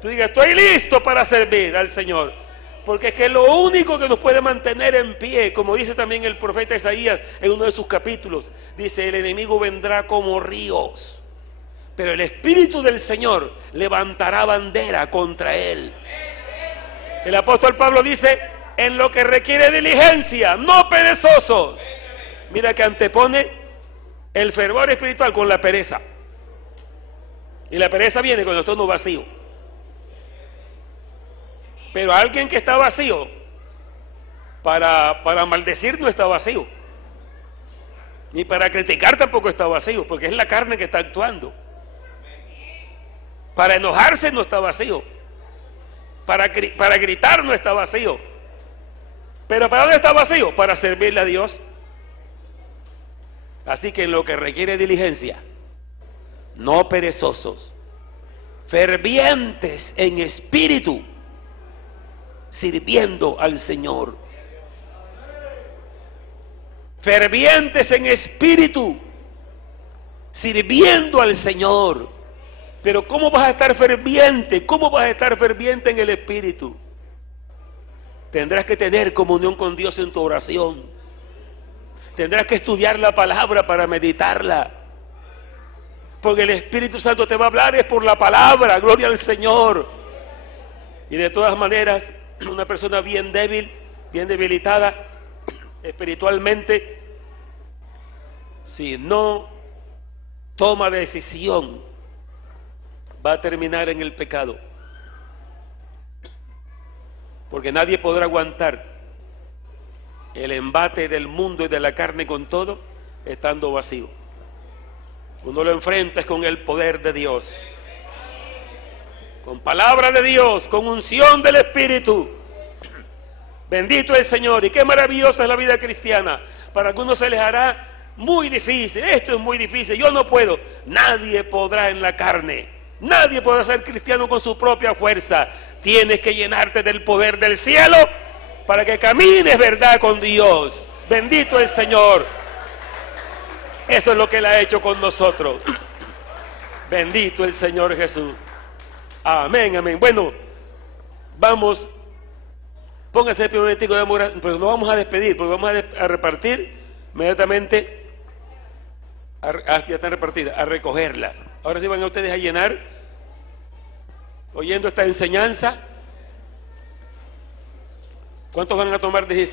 tú digas, estoy listo para servir al Señor, porque es que lo único que nos puede mantener en pie, como dice también el profeta Isaías en uno de sus capítulos, dice, el enemigo vendrá como ríos, pero el Espíritu del Señor levantará bandera contra él. El apóstol Pablo dice, en lo que requiere diligencia, no perezosos. Mira que antepone el fervor espiritual con la pereza. Y la pereza viene cuando está uno vacío. Pero alguien que está vacío, para maldecir no está vacío. Ni para criticar tampoco está vacío, porque es la carne que está actuando. Para enojarse no está vacío. Para gritar no está vacío. Pero ¿para dónde está vacío? Para servirle a Dios. Así que en lo que requiere diligencia, no perezosos, fervientes en espíritu, sirviendo al Señor. Fervientes en espíritu, sirviendo al Señor. Pero ¿cómo vas a estar ferviente? ¿Cómo vas a estar ferviente en el espíritu? Tendrás que tener comunión con Dios en tu oración. Tendrás que estudiar la palabra para meditarla. Porque el Espíritu Santo te va a hablar es por la palabra, gloria al Señor. Y de todas maneras, una persona bien débil, bien debilitada espiritualmente, si no toma decisión, va a terminar en el pecado. Porque nadie podrá aguantar el embate del mundo y de la carne con todo, estando vacío. Uno lo enfrenta con el poder de Dios, con palabra de Dios, con unción del Espíritu. Bendito el Señor. Y qué maravillosa es la vida cristiana. Para algunos se les hará muy difícil. Esto es muy difícil, yo no puedo. Nadie podrá en la carne. Nadie podrá ser cristiano con su propia fuerza. Tienes que llenarte del poder del cielo para que camines, ¿verdad?, con Dios. Bendito el Señor. Eso es lo que Él ha hecho con nosotros. Bendito el Señor Jesús. Amén, amén. Bueno, vamos. Póngase el momentico de amor, pero no vamos a despedir, porque vamos a repartir inmediatamente. Ya están repartidas, a recogerlas. Ahora sí van a ustedes a llenar, oyendo esta enseñanza. ¿Cuántos van a tomar decisiones?